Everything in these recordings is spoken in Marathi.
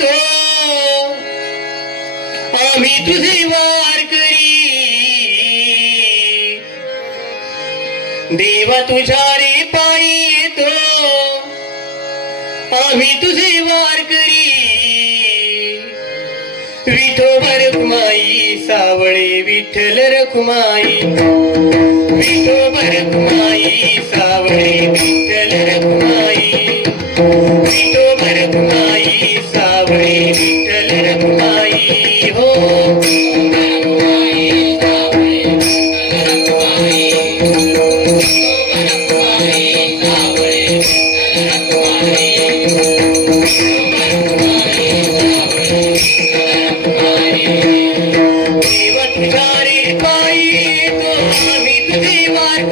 वारकरी देव वार करी देवा रे तो, आभी तुझे वार करी विठो बर माई सावळे विठ्ठल रुमाई विठो माई, माई सावळे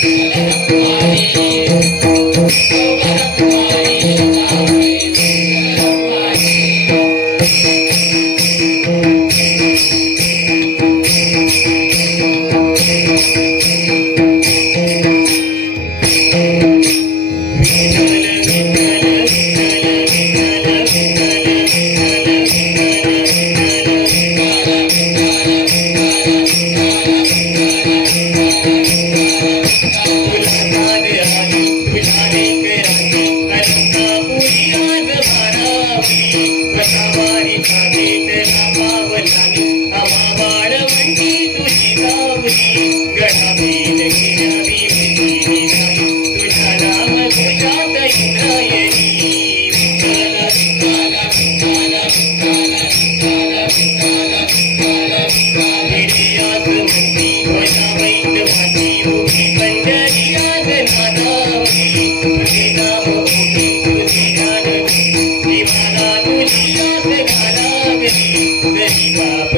Thank hey. you. I'm right, Gracias. Sí. Sí.